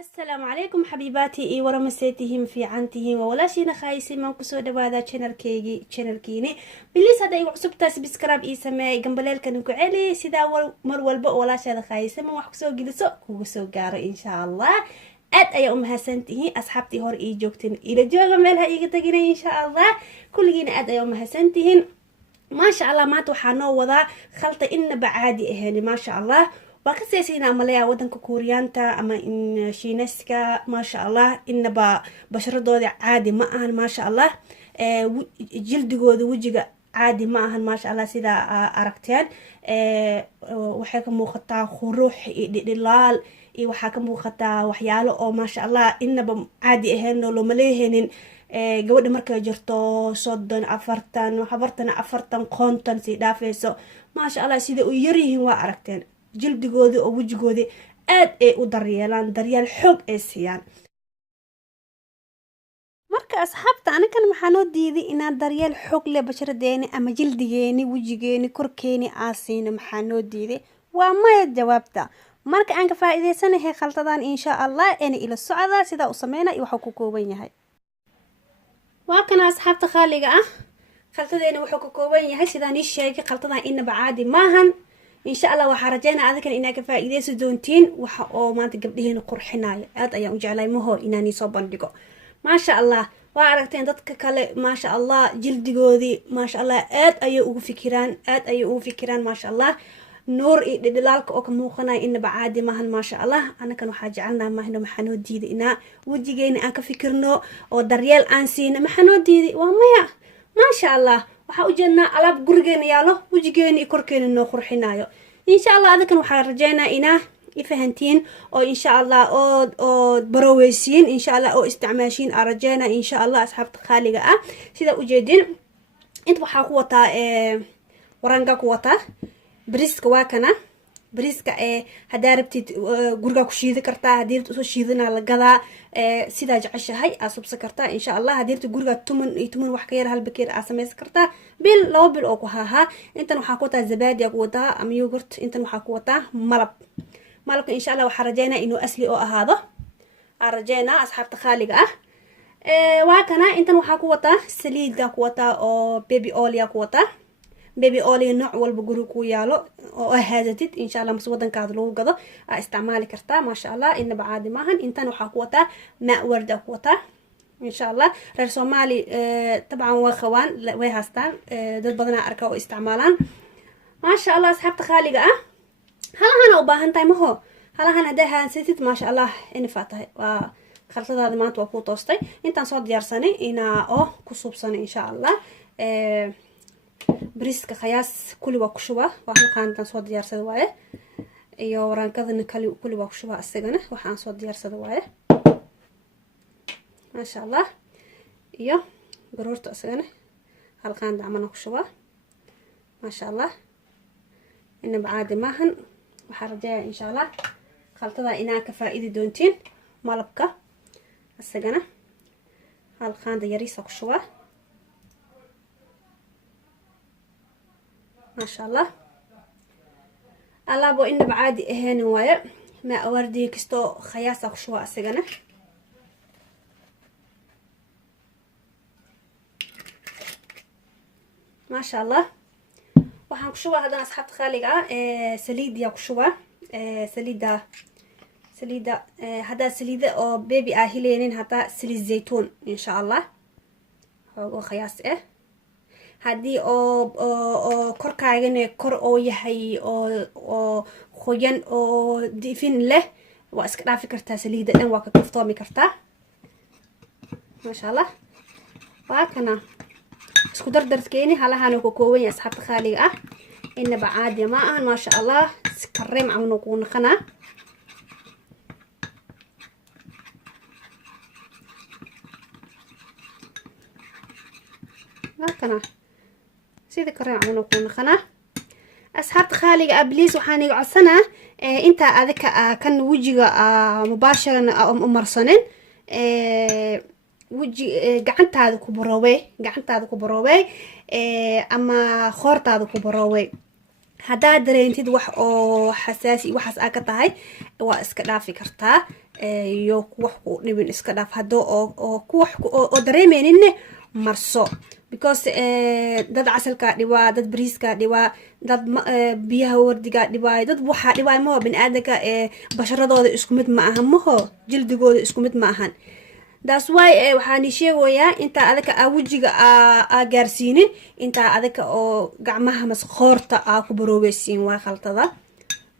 السلام عليكم حبيباتي اي ورمسيتهم في عنتهم ولا شينا خايسي ما كسو دوادا channelkiini bilis hada igu cusubtaa subscribe ii sameey gambaleelkan ku celi sida mar walba walaashada khayse ma wax kusoo geliso kugu soo gaaro insha Allah aad ayaa u mahadsantihiin asxaabtii hore ii joogteen ila jooga meel ha iiga tagina insha Allah kulligiina aad ayaa u mahadsantihiin ma sha Allah maanta waxaa noo wadaa khalta inaba caadi ahayn ma sha Allah وكسيسينا ملايا ودنك كوريانتا أما إن شينسكا ما شاء الله إنبا بشرة دودي عادي معهن ما شاء الله جلد جود وجهه عادي معهن ما شاء الله سيدا أركتين وحكم مخطا خروح دلال وحكم مخطا وحياله أو ما شاء الله إنبا عادي أهن لو مليهن gabadha markay jirto 30 40 waxbartana 40 konton si dhaafayso ma sha Allah sida u yaryihiin waa aragteen jildigooda oo wajigooda aad ay u daryeelaan daryeel xoog ay siiyaan marka asxaabta anakan maxaa noo diiday inaan daryeel xoog leh basharadeeni ama jildigeeni wajigeeni korkeeni aasiina maxaa noo diiday waa maya jawaabta marka aan ka faa'iideysanahay khaltadan insha Allah in ila socda sida u sameeyna iyo waxa ku kooban yahay waa kana asxaabta khaaliga ah khaltadeena wuxuu ku kooban yahay sidaan ii sheegay khaltadan inaba caadi maahan insha Allah waxa rajeynaa adigan inaad ka faa'iideyso doontiin waxa oo maanta gabdhaheena qurxinaayo aad ayaan u jeclay maho inaan soo bandhigo ma sha Allah waa aragteen dadka kale ma sha Allah jildigoodii ma sha Allah aad ayay ugu fikiraan ma sha Allah nuur iyo dhidhilaalka oo ka muuqanaya inaba caadi maahan ma sha Allah anakan waxa jecelnaa maahna maxaa noo diiday inaa wajigeena aan ka fikirno oo daryeel aan siino maxaa noo diiday waa maya ma sha Allah waxa u jeednaa alaab gurigeena yaalo wajigeena korkeena noo qurxinaayo insha Allah adigan waxa rajeynaa inaa ifahantiin oo insha Allah oo baroweysiin insha Allah oo isticmaashiin rajeynaa insha Allah asxaabta khaaliga ah sida u jeedin inta waxa ku wataa waranga ku wataa bariiska waa kana bariiska hadaa rabtid guriga ku shiidi kartaa hadii aad soo shiidana la gadaa sida jeceshahay aad subsan kartaa insha Allah hadii aad guriga tuman wax ka yar hal bakeer aad sameeysan kartaa bil laba bil oo ku haha intan waxa ku wataa zabadi ku wataa ama yogurt intan waxa ku wataa malabka insha Allah waxa rajeynaa inuu asli oo ahaado rajeynaa asxaabta khaaliga ah waa kana intan waxa ku wataa saliidga ku wataa oo baby oil ku wataa baby oil nooc walba guri ku yaalo oo haadadid insha Allah maswadankaada lagu gado isticmaali kartaa ma sha Allah inaba caadi maahan intan waxa ku wataa ma warda ku wataa insha Allah reer Soomaali taban waa khawaan way haastaan dad badan arka oo isticmaalaan ma sha Allah asxaabta khaaliga ah halahan u baahan tahay maho halahan hada haansid ma sha Allah in faatahay waa khaltadaada maanta waa ku toostay intaan soo diyaarsanay inaa oo ku subsanay insha Allah bariiska khayaas kulli waa ku shubaa waxaan intaan soo diyaarsada waaye iyo warankadana kulli waa ku shubaa asagana waxaan soo diyaarsada waaye ma sha Allah iyo garoorta asagana halkaan dacmana ku shubaa ma sha Allah inaba caadi maahan waxa rajeeyaa insha Allah khaltada inaa ka faa'iidi doontiin malabka asagana halkaan yariisa ku shubaa ما شاء الله الله بو إنه عادي إهاني وايا ما أوردي كستو خياسة خشوة أسجنة ما شاء الله وحن خشوة هذا أصحاب خالقة سليد يا خشوة سليدة هذا سليدة أو بيبي أهلين هذا سليد زيتون إن شاء الله هو خياس haddii oo korkaagana kor oo yahay oo qoyan oo difin leh waa iska dhaafi kartaa saliida dhan waa ka kaftoomi kartaa ma sha Allah waa kana isku dardarkeeni halahan oo kooban yahay asxaabta khaaliga ah inaba caadi ma aha ma sha Allah kareem amno ku naqana kana sida kareem amno ku naqana asxaabta khaaliga ablis waxaan iga codsanaa inta adika kan wajiga mubasharan u marsanin waji gacantaada ku barooway ama khoortaada ku barooway hadaa dareentid wax oo xasaasi waxaas ka tahay waa iska dhaafi kartaa iyo wax ku dhibin iska dhaaf hadoo oo wax oo dareemayninne marso because dad casalka dhibaa dad bariiska dhibaa dad biyaha wardiga dhibaa dad waxa dhibaa ma bini'aadamka basharadooda isku mid ma aha maho jildigooda isku mid ma ahan that's why waxaan sheegayaa inta adaka wajiga gaarsiinin inta adaka oo gacmaha mas qoorta ku baroobeysiin waa khaltada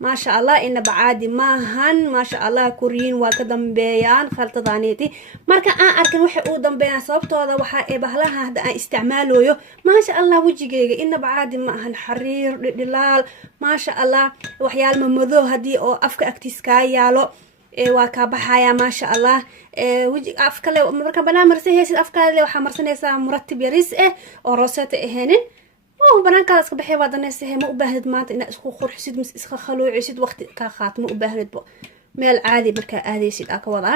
ما شاء الله إن بعادي ماهن ما شاء الله كوريين وكدم بيان خلطة دانيتي مركا أركن وحي أودم بيان صوبتو هذا وحا بهلها هذا استعماله يو ما شاء الله وجهي إن بعادي ماهن حرير دلال ما شاء الله وحيال ممذو هدي أو أفك أكتسكاي يالو وكابحايا ما شاء الله وجه أفكار مركا بنا مرسيه هيس أفكار وحا مرسنيسا مرتب يريس أو روسات إهنين بنانكا اسك بخي wadanaysay ma u baahnid maanta ina isku qurxisid mis iska khaloocisid waqti ka qaat ma u baahnid bo meel caadi marka aadaysid ka wada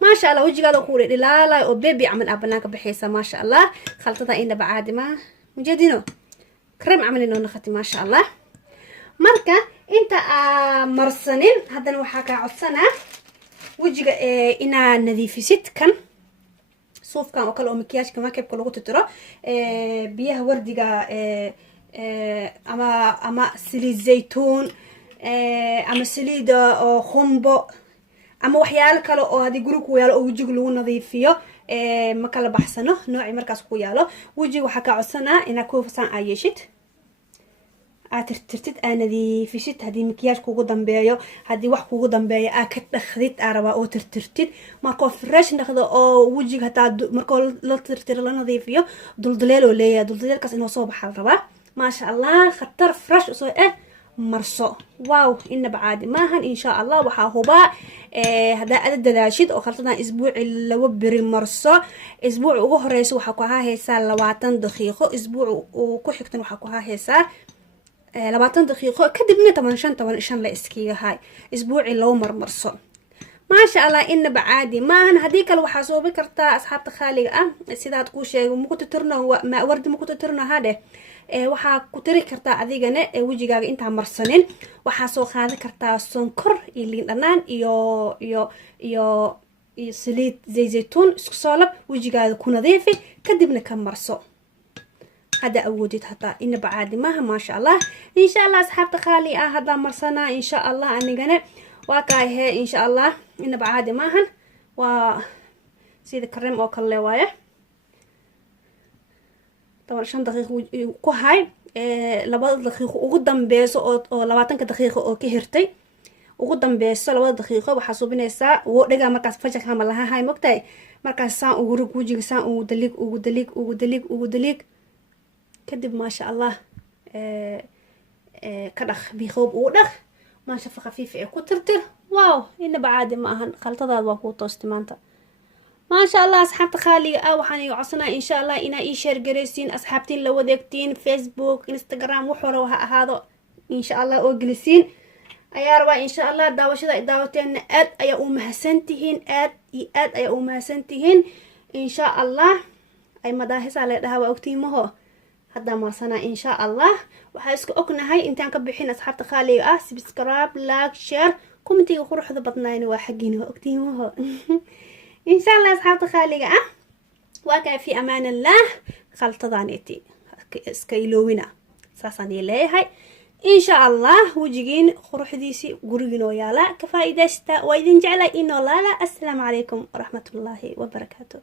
ma sha Allah wajigaada ku dhilaala oo baby amal banaanka bixaysa ma sha Allah khaltada ina baadi ma mujadino kareem amalino nakhati ma sha Allah marka inta marsanin hadan waxa ka codsana wajiga ina nadiifisid kan صوف كان وكل مكياج كمان كيف كله تترى بيها وردقة أما سليد زيتون أما سليد خنبق أما وحيال كلو هذه جروك وياله وجيجلو نظيفيه ما كلا بحسنه نوعي مركز وياله وجي وحكى عصنا إن كوف سان عايشت ترتد أنا دي في شت هذه مكياج كوجو دمبايو هذه واحد كوجو دمبايو أكيد خذيت أربعة أو ترتد مركو فريش ناخذ أو وجهك هتا مركو لا ترتد لا نظيفيه دلدلال ولا دلدلال كاس إنه صوب حربة ما شاء الله خطر فريش وصو مرصو واو إن بعد ماهن إن شاء الله وحاهوبا هذا عدد دلاشيد أو خلطنا أسبوع اللي وبر المرصو أسبوع وهريس وحكوها هيسا لواتن دقيقة أسبوع وكحكتن وحكوها هيسا 20 دقيقة كدبنا 8 لا اسكيغا هاي اسبوعي لو مرمرسو ما شاء الله إن بعادي ما هن هديك الوحا سو بكرتا أصحاب تخالي سيدا تقول شيء مكو تترنا ما ورد مكو تترنا هذا وحا كتري كرتا أذيقنا وجيغا انتا مرسنين وحا سو خاذي كرتا سنكر اللي لنان يو سليد زيتون اسكسولب وجيغا كو نظيفي كدبنا كم مرسو هذا أوديت حتى إن بعادي ما شاء الله إن شاء الله أصحاب تخالي هذا مرسنا إن شاء الله أني جنا وكايه إن شاء الله إن بعادي ماهن و سيد كريم وكل وايه طبعا 5 دقيقة كهاي لبعض دقيقة وقدام بيس أو 20 دقيقة أو كهرتي وقدام بيس 2 دقيقة وحاسوبين الساعة ودقة مركز فجأة كاملها هاي مقطع مركز ساعة وجروك وجيك ساعة ودليك كدب ما شاء الله كدخ بيخوب ودخ ما شاف خفيف كترتر واو إن بعد ما هن خلطة ذا وقو توستمانتا ما شاء الله أصحاب تخالي وحاني عصنا إن شاء الله إنا إيشير جريسين أصحابتين لو ذاكتين فيسبوك إنستغرام وحورو هذا إن شاء الله أوجلسين أيا ربا إن شاء الله داوشة داوتين آد أيا أمهسنتهين آد أيا أمهسنتهين إن شاء الله أي مداهس على هذا أكتيمه هذا مرسنا إن شاء الله وحاسك أكنا هاي إنتان كبحين أصحاب تخالي سبسكرايب لايك شير كومنتي وخروح ذا بطنين وحقين وأكتيمه إن شاء الله أصحاب تخالي وكا في أمان الله خلطة ضانيتي اسكيلوينا ساساني لي هاي إن شاء الله وجيين خروح ديسي قرقين ويالا كفايدة وإذن جعل إنو لالا السلام عليكم ورحمة الله وبركاته.